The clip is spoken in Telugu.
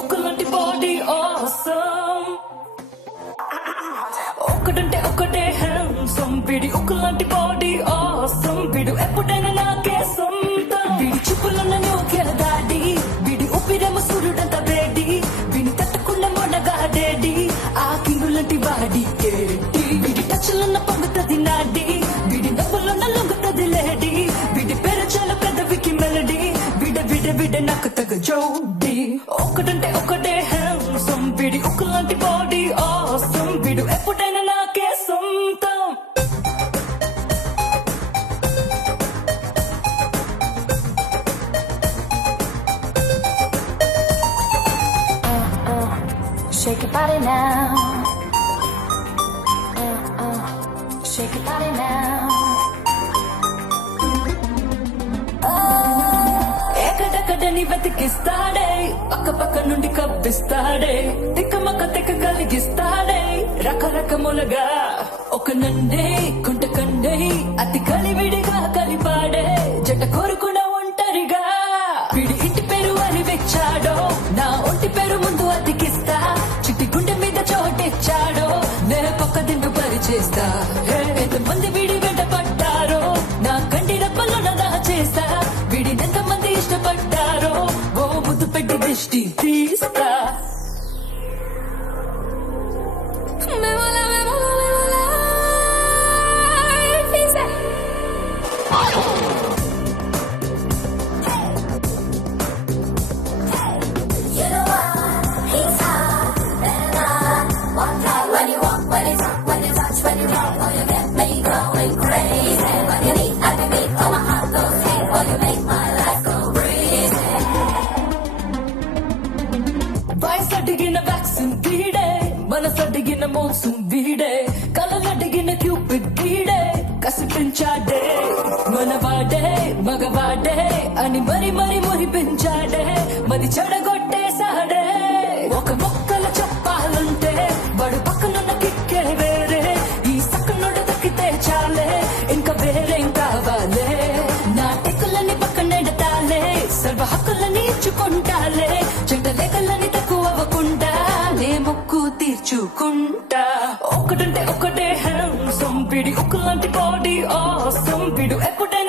ఒకలాంటి బాడీ awesome. ఒకటంటే ఒకటే హ్యాండ్సమ్ వీడి ఒకలాంటి బాడీ awesome. వీడు ఎప్పుడైనా నాకే సొంతం. వీడి చూపులున్న నోకే దాడి, వీడి ఊపిరేమో సూర్యుడంత వేడి. వీని తట్టుకున్న మొనగాడేడి, ఆ కింగులాంటి వాడి కేటి. వీడి టచ్లున్న పొంగుతది నాడి, వీడి నవ్వులున్న లొంగుతది లేడి. వీడి పేరు చాలా పెద్దవికి మెలడీ, వీడ వీడ వీడ నాకు తగ జోడి. ఒకటంటే ఒకటే హ్యాండ్సమ్ వీడి ఒకలాంటి బాడీ awesome. వీడు ఎప్పుడైనా నాకే సొంతం. Shake your body now. Shake your body now. ఎక్కడెక్కడని వెతికిస్తాడే, పక్క పక్క నుండి కప్పిస్తాడే. తిక్కమక్క తెక్క కలిగిస్తాడే, రకరకములుగా. ఒక నండే కుంట కండే అతి కలివిడిగా కలిపాడే. జట కోరుకున్న ఒంటరిగా వీడి ఇంటి పేరు అని వెచ్చాడో, నా ఒంటి పేరు ముందు అతికిస్తా. చిట్టి గుండె మీద చోటిచ్చాడో, నే పక్క దిండు పరిచేస్తా. ఎంతమంది వీడి వెంట పడ్డారో, నా కంటి రెప్పలో నదా చేస్తా. వీడిని ఎంతమంది ఇష్టపడ్డారో, ఓ ముద్దు పెట్టి దృష్టి తీస్తా. వయసడిగిన వ్యాక్సిన్ వీడే, మనసడిగిన మోసం వీడే. కలనడిగిన క్యూపిడ్ వీడే, కసి పెంచాడే. మనవాడే మగవాడే అని మరి మరి మురిపించాడే. మరి చెడగొట్టేశాడే. ఒక మొక్కలు చెప్పాలంటే వాడు పక్కనున్న కిక్కే వేరే. ఈ సక్కనుడు దక్కితే చాలే, ఇంకా వేరేం కావాలే. నా టెక్కులని పక్కనెడతాలే, సర్వ హక్కులని ఇచ్చుకుంటాలే. చెడ్డ లేఖలని తక్కువ అవ్వకుండా నే మొక్కు తీర్చుకుంటా. ఒకటంటే ఒకటే హ్యాండ్సమ్ వీడి ఒకలాంటి బాడీ awesome. వీడు ఎప్పుడే